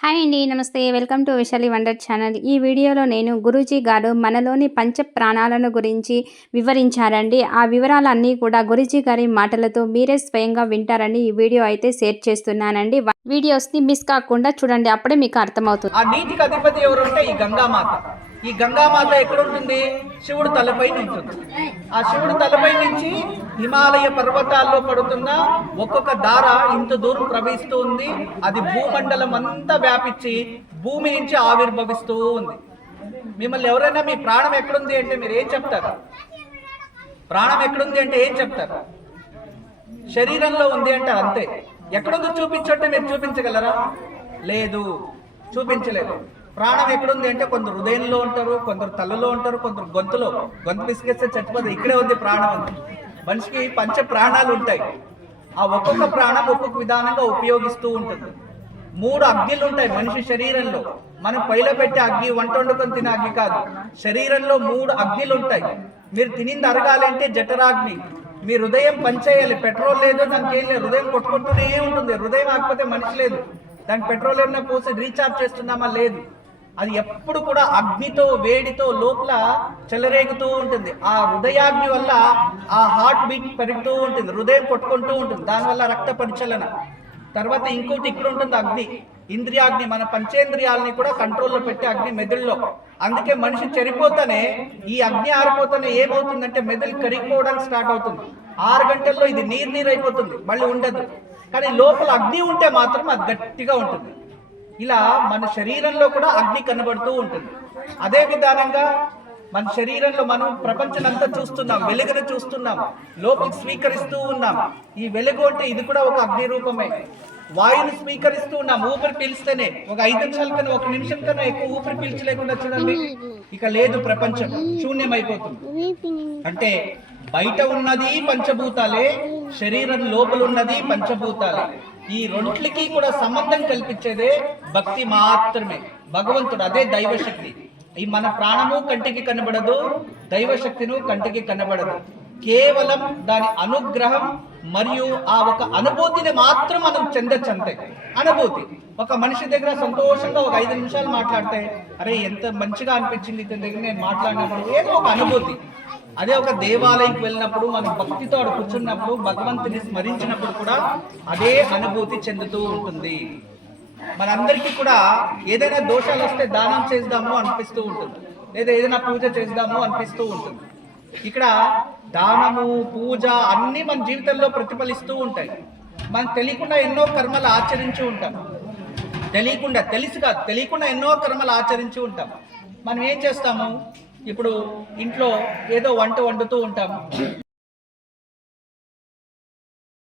Hi అండి నమస్తే. Welcome to Vishali wonder channel. ఈ వీడియోలో నేను గురూజీ గారు మనలోని పంచ ప్రాణాలను గురించి వివరించారండి. ఆ వివరాలన్నీ కూడా గురూజీ గారి మాటలతో మీరే స్వయంగా వింటారని ఈ వీడియో అయితే షేర్ చేస్తున్నానండి. వీడియోస్ని మిస్ కాకుండా చూడండి అప్పుడే మీకు అర్థమవుతుంది. ఆ నీటికి అధిపతి ఎవరు ఈ గంగామాత. ఈ గంగామాత ఎక్కడ ఉంటుంది శివుడు తలపై ఉంటుంది ఆ శివుడు తలపై నుంచి హిమాలయ పర్వతాల్లో పడుతున్న ఒక్కొక్క దార ఇంత దూరం ప్రవహిస్తూ ఉంది. అది భూమండలం అంతా వ్యాపించి భూమి నుంచి ఆవిర్భవిస్తూ ఉంది. మిమ్మల్ని ఎవరైనా మీ ప్రాణం ఎక్కడుంది అంటే మీరు ఏం చెప్తారు? ప్రాణం ఎక్కడుంది అంటే ఏం చెప్తారు? శరీరంలో ఉంది అంటారు అంతే. ఎక్కడుందో చూపించంటే మీరు చూపించగలరా? లేదు చూపించలేదు. ప్రాణం ఎక్కడుంది అంటే కొందరు హృదయంలో ఉంటారు కొందరు తలలో ఉంటారు కొందరు గొంతులో గొంతు పిసికేస్తే చచ్చిపోతే ఇక్కడే ఉంది ప్రాణం ఉంది మనిషికి పంచ ప్రాణాలు ఉంటాయి. ఆ ఒక్కొక్క ప్రాణం ఒక్కొక్క విధానంగా ఉపయోగిస్తూ ఉంటుంది. మూడు అగ్నిలు ఉంటాయి మనిషి శరీరంలో. మనం పైలో పెట్టే అగ్గి వంట వండుకొని తినే అగ్గి కాదు. శరీరంలో మూడు అగ్నిలు ఉంటాయి. మీరు తినింది అరగాలంటే జఠరాగ్ని. మీ హృదయం పనిచేయాలి. పెట్రోల్ లేదు దానికి ఏం లేదు. హృదయం కొట్టుకుంటూనే ఉంటుంది. హృదయం ఆకపోతే మనిషి లేదు. దానికి పెట్రోల్ ఏమైనా పోసి రీఛార్జ్ చేస్తున్నామా? లేదు. అది ఎప్పుడు కూడా అగ్నితో వేడితో లోపల చెలరేగుతూ ఉంటుంది. ఆ హృదయాగ్ని వల్ల ఆ హార్ట్ బీట్ పెరుగుతూ ఉంటుంది. హృదయం కొట్టుకుంటూ ఉంటుంది. దానివల్ల రక్త పరిచలన. తర్వాత ఇంకోటి ఇక్కడ ఉంటుంది అగ్ని. ఇంద్రియాగ్ని మన పంచేంద్రియాలని కూడా కంట్రోల్లో పెట్టే అగ్ని మెదడులో. అందుకే మనిషి చనిపోతానే ఈ అగ్ని ఆరిపోతానే ఏమవుతుందంటే మెదడు కరిగిపోవడానికి స్టార్ట్ అవుతుంది. ఆరు గంటల్లో ఇది నీరు నీరు అయిపోతుంది మళ్ళీ ఉండదు. కానీ లోపల అగ్ని ఉంటే మాత్రం అది గట్టిగా ఉంటుంది. ఇలా మన శరీరంలో కూడా అగ్ని కనబడుతూ ఉంటుంది. అదే విధానంగా మన శరీరంలో మనం ప్రపంచమంతా చూస్తున్నాం వెలుగును చూస్తున్నాం లోపలికి స్వీకరిస్తూ ఉన్నాం. ఈ వెలుగు అంటే ఇది కూడా ఒక అగ్ని రూపమే. వాయుని స్వీకరిస్తూ ఉన్నాం ఊపిరి పీల్స్తేనే. ఒక ఐదు నిమిషాల కన్నా ఒక నిమిషం కన్నా ఎక్కువ ఊపిరి పీల్చలేకుండా చూడండి. ఇక లేదు ప్రపంచం శూన్యమైపోతుంది. అంటే బయట ఉన్నది పంచభూతాలే శరీరం లోపల ఉన్నది పంచభూతాలే. ఈ రెంట్లకి కూడా సంబంధం కల్పించేదే భక్తి మాత్రమే. భగవంతుడు అదే దైవశక్తి. ఈ మన ప్రాణము కంటికి కనబడదు దైవశక్తిను కంటికి కనబడదు. కేవలం దాని అనుగ్రహం మరియు ఆ ఒక అనుభూతిని మాత్రం మనం చెందొచ్చు అంతే అనుభూతి. ఒక మనిషి దగ్గర సంతోషంగా ఒక ఐదు నిమిషాలు మాట్లాడితే అరే ఎంత మంచిగా అనిపించింది ఇతని దగ్గర నేను మాట్లాడినప్పుడు. ఏదో ఒక అనుభూతి. అదే ఒక దేవాలయంకి వెళ్ళినప్పుడు మనం భక్తితో కూర్చున్నప్పుడు భగవంతుని స్మరించినప్పుడు కూడా అదే అనుభూతి చెందుతూ ఉంటుంది. మనందరికీ కూడా ఏదైనా దోషాలు వస్తే దానం చేద్దాము అనిపిస్తూ ఉంటుంది. లేదా ఏదైనా పూజ చేద్దాము అనిపిస్తూ ఉంటుంది. ఇక్కడ దానము పూజ అన్నీ మన జీవితంలో ప్రతిఫలిస్తూ ఉంటాయి. మనకు తెలియకుండా ఎన్నో కర్మలు ఆచరించి ఉంటాం. తెలియకుండా తెలిసి కాదు తెలియకుండా ఎన్నో కర్మలు ఆచరించి ఉంటాం. మనం ఏం చేస్తాము? ఇప్పుడు ఇంట్లో ఏదో వంట వండుతూ ఉంటాము.